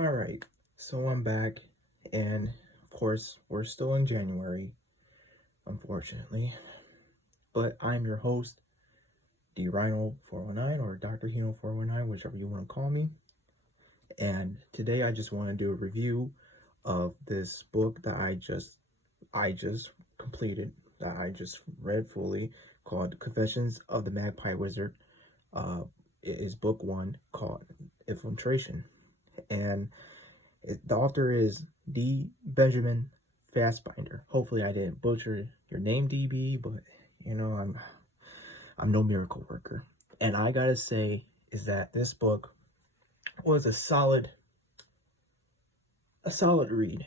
All right, so I'm back, and of course, we're still in January, unfortunately. But I'm your host, D Rhino 419 or Dr. Hino 419, whichever you want to call me. And today I just want to do a review of this book that I just completed, that I just read fully, called Confessions of the Magpie Wizard. It is book one, called Infiltration, and the author is D. Benjamin Fassbinder. Hopefully, I didn't butcher your name, DB, but I'm no miracle worker. And I gotta say is that this book was a solid read.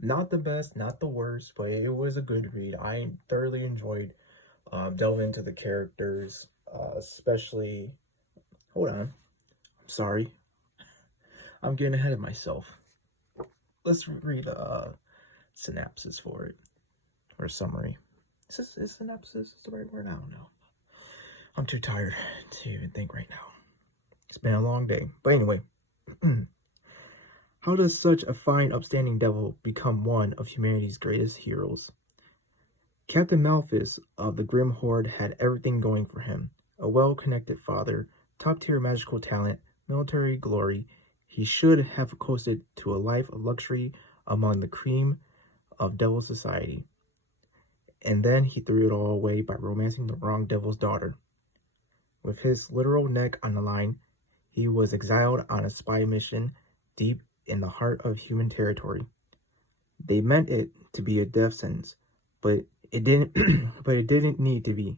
Not the best, not the worst, but it was a good read. I thoroughly enjoyed delving into the characters, especially. Hold on, I'm sorry, I'm getting ahead of myself. Let's read a synopsis for it, or summary. Is synopsis the right word? I don't know. I'm too tired to even think right now. It's been a long day. But anyway, how does such a fine, upstanding devil become one of humanity's greatest heroes? Captain Malthus of the Grim Horde had everything going for him. A well-connected father, top-tier magical talent, military glory. He should have coasted to a life of luxury among the cream of devil society. And then he threw it all away by romancing the wrong devil's daughter. With his literal neck on the line, he was exiled on a spy mission deep in the heart of human territory. They meant it to be a death sentence, but it didn't but it didn't need to be.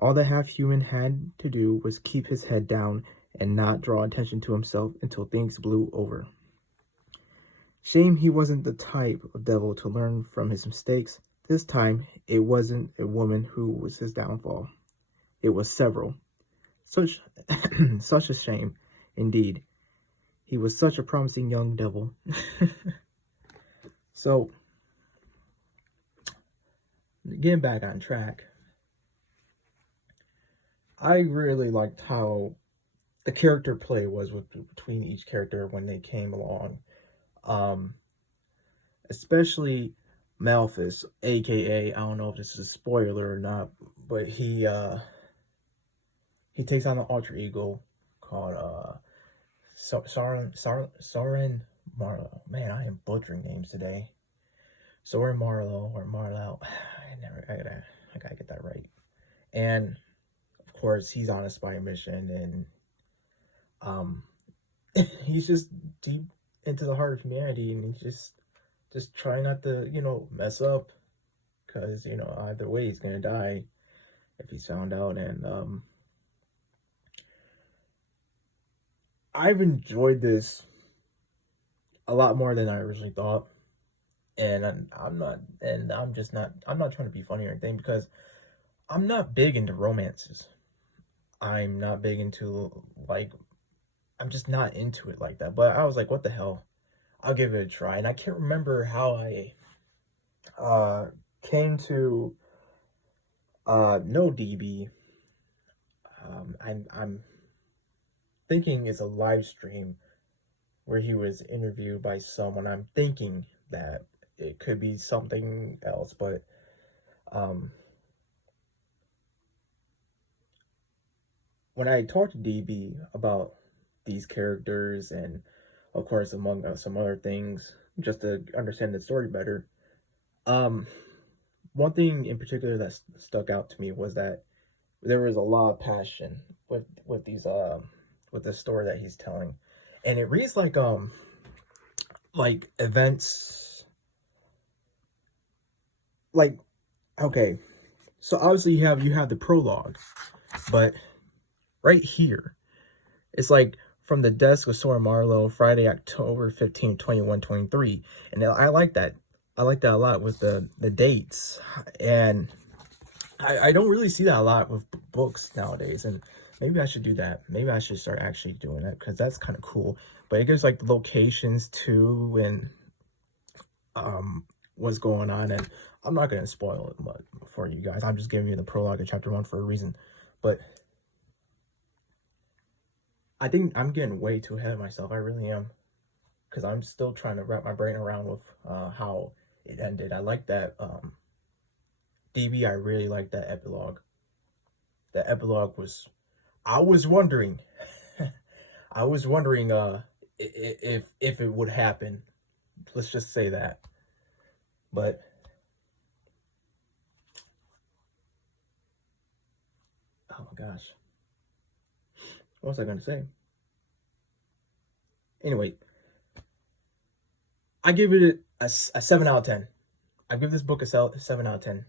All the half-human had to do was keep his head down and not draw attention to himself until things blew over. Shame he wasn't the type of devil to learn from his mistakes. This time, it wasn't a woman who was his downfall. It was several. Such a shame, indeed. He was such a promising young devil. So, getting back on track, I really liked how the character play was between each character when they came along. Especially Malthus, aka, I don't know if this is a spoiler or not, but he takes on an alter ego called Soren Marlowe. Man, I am butchering names today. Soren Marlowe or Marlowe. I gotta get that right. And of course, he's on a spy mission, and he's just deep into the heart of humanity, and he's just trying not to mess up, because either way he's gonna die if he's found out. And I've enjoyed this a lot more than I originally thought. And I'm not trying to be funny or anything, because I'm not big into romances. I'm not big into, like, I'm just not into it like that. But I was like, what the hell? I'll give it a try. And I can't remember how I came to know DB. I'm thinking it's a live stream where he was interviewed by someone. I'm thinking that it could be something else, but when I talked to DB about these characters, and of course among some other things, just to understand the story better, one thing in particular that stuck out to me was that there was a lot of passion with these with the story that he's telling, and it reads like events, like, okay, so obviously you have the prologue, but right here it's like, from the desk of Soren Marlowe, Friday, October 15th, 2123. And I like that. I like that a lot with the dates. And I don't really see that a lot with books nowadays. And maybe I should do that. Maybe I should start actually doing that, because that's kind of cool. But it gives like the locations too, and what's going on. And I'm not going to spoil it for you guys. I'm just giving you the prologue of chapter 1 for a reason. But I think I'm getting way too ahead of myself. I really am. because I'm still trying to wrap my brain around with how it ended. I like that DB. I really like that epilogue. The epilogue was. I was wondering. I was wondering if it would happen. Let's just say that. But oh my gosh, what was I gonna say? Anyway, I give it a 7 out of 10. I give this book a 7 out of 10.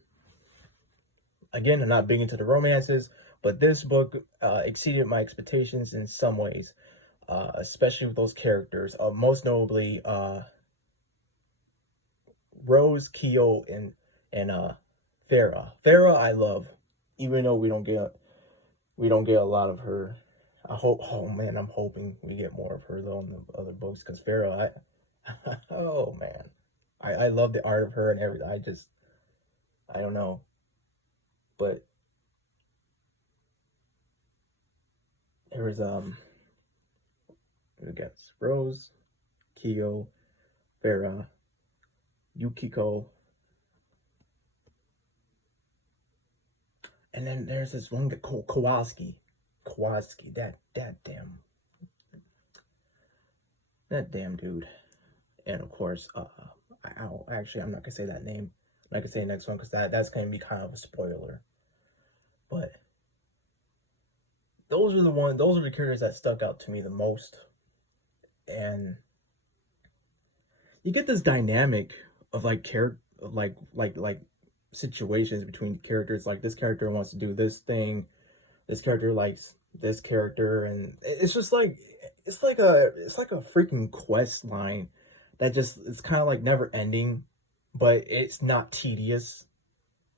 Again, I'm not big into the romances, but this book exceeded my expectations in some ways, especially with those characters. Most notably, Rose, Keo, and Farah. Farah, I love, even though we don't get a lot of her. I hope. Oh man, I'm hoping we get more of her though in the other books, because Farah, oh man, I love the art of her and everything. I don't know, but there was we got Rose, Keo, Farah, Yukiko, and then there's this one Kowalski. That damn dude. And of course, I'm not gonna say that name. I'm not gonna say the next one because that's gonna be kind of a spoiler. But those are the characters that stuck out to me the most. And you get this dynamic of like situations between characters. Like, this character wants to do this thing, this character likes this character, and it's just like it's like a freaking quest line that just, it's kind of like never ending, but it's not tedious,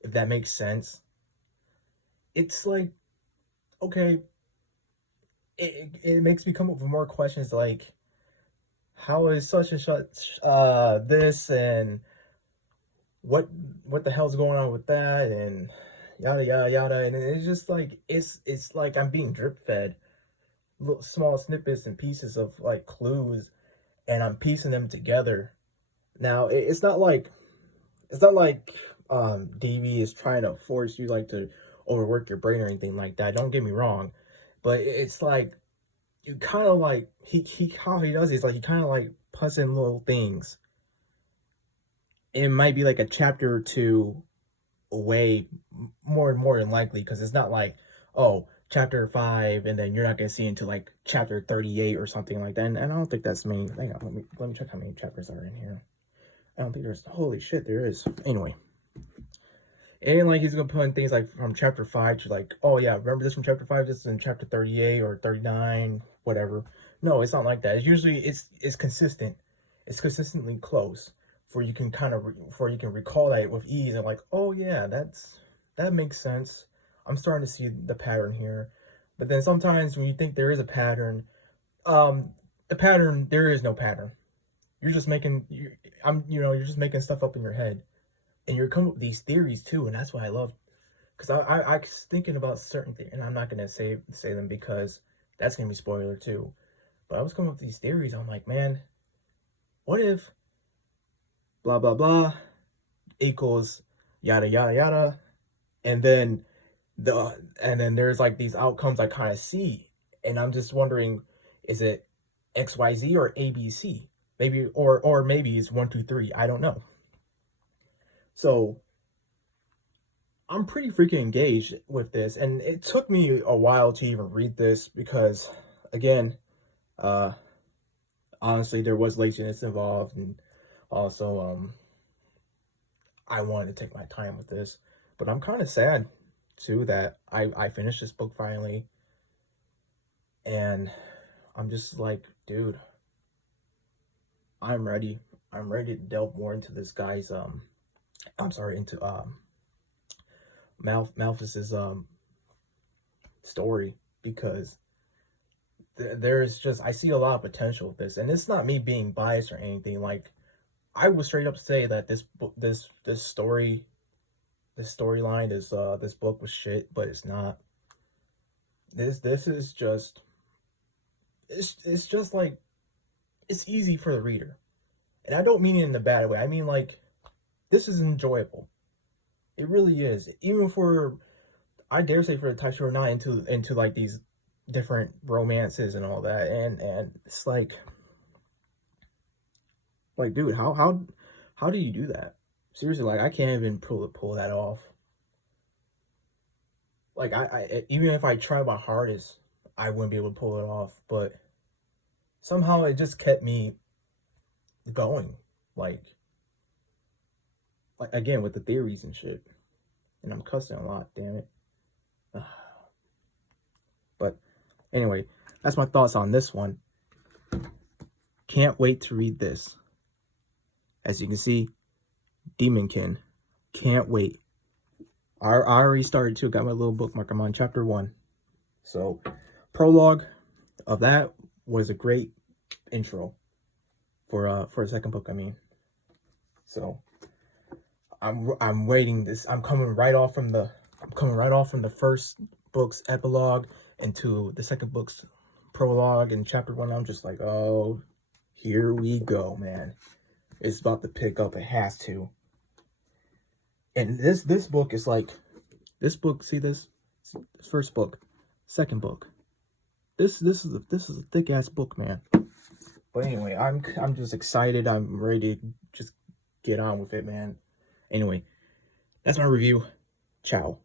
if that makes sense. It's like, okay, it makes me come up with more questions like, how is such and such this, and what the hell's going on with that, and yada yada yada. And it's just like, it's like I'm being drip fed little small snippets and pieces of like clues, and I'm piecing them together. Now it's not like DB is trying to force you like to overwork your brain or anything like that. Don't get me wrong, but it's like, you kind of like, he how he does it is like, he kind of like puts in little things. It might be like a chapter or two away, more than likely, because it's not like, oh, chapter 5 and then you're not gonna see until like chapter 38 or something like that. And I don't think that's many. Hang on, let me check how many chapters are in here. I don't think there's, holy shit, there is. Anyway, it ain't like he's gonna put in things like from chapter 5 to like, oh yeah, remember this from chapter 5, this is in chapter 38 or 39, whatever. No, it's not like that. It's usually, it's consistent. It's consistently close, for you can for you can recall that with ease, and like, oh yeah, that makes sense. I'm starting to see the pattern here. But then sometimes when you think there is a pattern, there is no pattern. You're just making, you're just making stuff up in your head, and you're coming up with these theories too, and that's what I love. Because I was thinking about certain things, and I'm not gonna say them because that's gonna be spoiler too. But I was coming up with these theories. I'm like, man, what if blah blah blah equals yada yada yada, and then there's like these outcomes I kind of see, and I'm just wondering, is it XYZ or ABC? Maybe, or maybe it's 1 2 3. I don't know. So I'm pretty freaking engaged with this, and it took me a while to even read this because, again, honestly, there was laziness involved, and also I wanted to take my time with this. But I'm kind of sad too that I finished this book finally, and I'm just like, dude, I'm ready. I'm ready to delve more into this guy's into Malthus's story, because there's just, I see a lot of potential with this, and it's not me being biased or anything. Like, I would straight up say that this storyline, this book was shit, but it's not. This is just, it's just like, it's easy for the reader. And I don't mean it in a bad way. I mean, like, this is enjoyable. It really is. Even for, I dare say, for the types who are not into like these different romances and all that. And it's like dude, how do you do that? Seriously, like, I can't even pull that off. Like, I even if I try my hardest, I wouldn't be able to pull it off. But somehow it just kept me going. Like again, with the theories and shit. And I'm cussing a lot, damn it. But anyway, that's my thoughts on this one. Can't wait to read this. As you can see, Demonkin. Can't wait. I already started too. Got my little bookmark. I'm on chapter 1. So, prologue of that was a great intro for a second book. I mean, so I'm waiting this. I'm coming right off from the first book's epilogue into the second book's prologue and chapter 1. I'm just like, oh, here we go, man. It's about to pick up. It has to. And this book is like, this book. See this first book, second book. This is a thick ass book, man. But anyway, I'm just excited. I'm ready to just get on with it, man. Anyway, that's my review. Ciao.